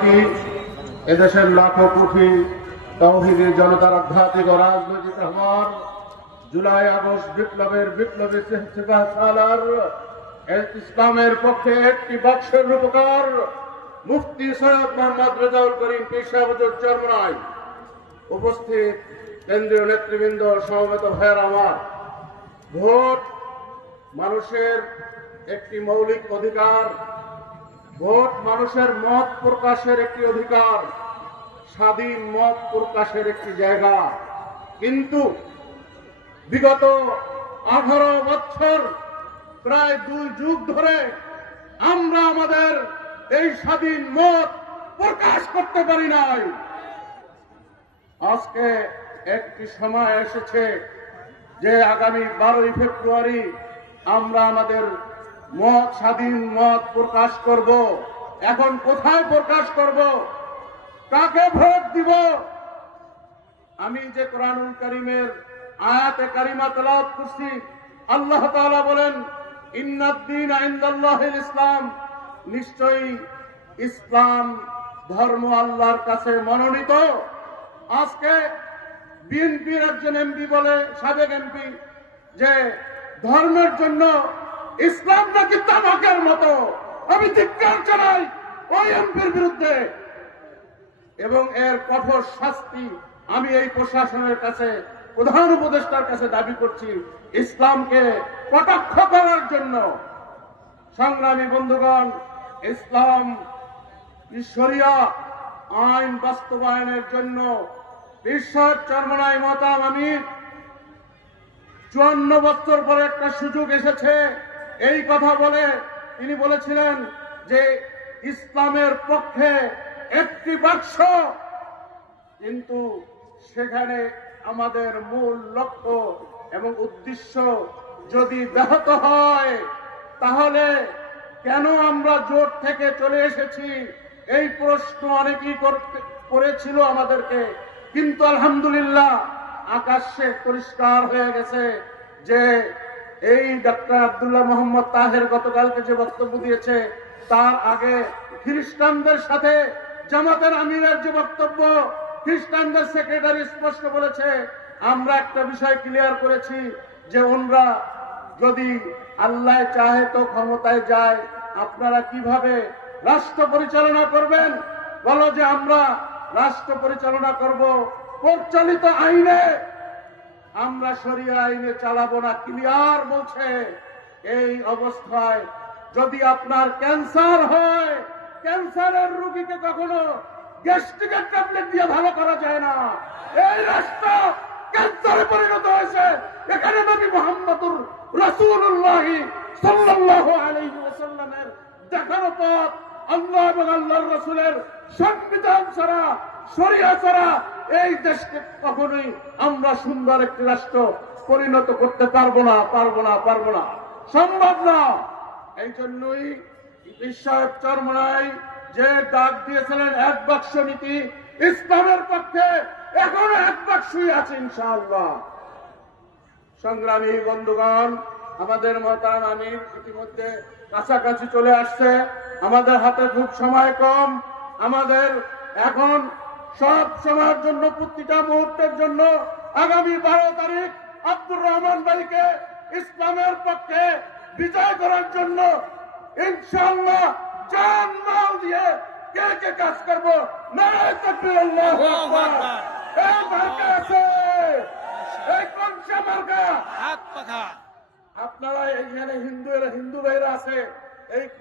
সভাপতি, এদেশের লাখো কোটি তৌহিদি জনতার আধ্যাত্মিক ও রাজনৈতিক আহ্বান, জুলাই আগস্ট বিপ্লবের বিপ্লবী সালার ইসলামের পক্ষে একটি বাক্সের রূপকার মুফতি সৈয়দ মোহাম্মদ রেজাউল করিম পীর সাহেব হুজুর চরমনাই, উপস্থিত কেন্দ্রীয় নেতৃবৃন্দ, সমবেত ভাইয়ের আমার, ভোট মানুষের একটি মৌলিক অধিকার। ভোট মানুষের মত প্রকাশের একটি অধিকার, স্বাধীন মত প্রকাশের একটি জায়গা। কিন্তু বিগত 18 বছর, প্রায় 2 যুগ ধরে আমরা আমাদের এই স্বাধীন মত প্রকাশ করতে পারি নাই। আজকে একটি সময় এসেছে যে আগামী 12ই ফেব্রুয়ারি আমরা আমাদের স্বাধীন মত প্রকাশ করব। এখন কোথায় প্রকাশ করব? কাকে ভোট দিব? আমি যে কোরআনুল কারীমের আয়াতে কারিমা তেলাওয়াত করছি, আল্লাহ তাআলা বলেন, ইন্নাদ-দীনা ইনদাল্লাহিল ইসলাম, নিশ্চয়ই ইসলাম ধর্ম আল্লাহর কাছে মনোনীত। আজকে বিএনপির একজন এমপি বলে, সাবেক এমপি, যে ধর্মের জন্য ইসলাম নাকি তামাকের মতো। আমি ধিক্কার জানাই ওই এমপির বিরুদ্ধে এবং এর কঠোর শাস্তি আমি এই প্রশাসনের কাছে, প্রধান উপদেষ্টার কাছে দাবি করছি, ইসলামকে কটাক্ষ করার জন্য। সংগ্রামী বন্ধুগণ, ইসলাম শরিয়া আইন বাস্তবায়নের জন্য পীর সাহেব চরমনাই মহতারাম আমির 54 বছর পরে একটা সুযোগ এসেছে এই কথা বলে। তিনি বলেছিলেন যে ইসলামের পক্ষে একটি বাক্স, কিন্তু সেখানে আমাদের মূল লক্ষ্য এবং উদ্দেশ্য যদি ব্যাহত হয়, তাহলে কেন আমরা জোট থেকে চলে এসেছি, এই প্রশ্ন অনেকেই করেছিল আমাদেরকে। কিন্তু আলহামদুলিল্লাহ আকাশে পরিষ্কার হয়ে গেছে যে এই ডক্টর আব্দুল্লাহ মোহাম্মদ তাহের গতকালকে যে বক্তব্য দিয়েছে, তার আগে খ্রিস্টানদের সাথে জামাতের আমিরের যে বক্তব্য, খ্রিস্টানদের সেক্রেটারি স্পষ্ট বলেছে, আমরা একটা বিষয় ক্লিয়ার করেছি যে ওনরা যদি আল্লাহ চাহে তো ক্ষমতায় যায়, আপনারা কিভাবে রাষ্ট্র পরিচালনা করবেন? বলো যে আমরা রাষ্ট্র পরিচালনা করব প্রচলিত আইনে, আমরা শরিয়া আইনে চালাবো না, ক্লিয়ার বলছে। এই অবস্থায় যদি আপনার ক্যান্সার হয়, ক্যান্সারের রোগীকে কখনো গ্যাস্ট্রিকের ট্যাবলেট দিয়ে ভালো করা যায় না। এই রাষ্ট্র ক্যান্সারে পরিণত হয়েছে। এখানে নবী মুহাম্মদুর রাসূলুল্লাহ সাল্লাল্লাহু আলাইহি ওয়াসাল্লামের দেখানো পথ, আল্লাহ এবং আল্লাহর রাসূলের সংবিধান ছাড়া, শরিয়া ছাড়া এই দেশকে কখনোই আমরা সুন্দর একটি রাষ্ট্র পরিণত করতে পারবো না, সম্ভব না। এই জন্যই পীর সাহেব চরমনাই যে ডাক দিয়েছিলেন এক বাক্স নীতি, ইসলামের পক্ষে এখনো এক বাক্সই আছে ইনশাআল্লাহ। সংগ্রামী বন্ধুগণ, আমাদের মহতারাম আমির ইতিমধ্যে কাছাকাছি চলে আসছে। আমাদের হাতে খুব সময় কম। আমাদের এখন সব সময়ের জন্য, প্রতিটা মুহূর্তের জন্য আগামী 12 তারিখ আব্দুর রহমান ভাইকে ইসলামের পক্ষে বিজয় করার জন্য ইনশাআল্লাহ জান মাল দিয়ে কে কে কাজ করবো। নারায়ে তাকবীর, আল্লাহু আকবার। এই মার্কা আছে, এই কোনসা মার্কা? আপনারা এখানে হিন্দু ভাইরা আছে, এই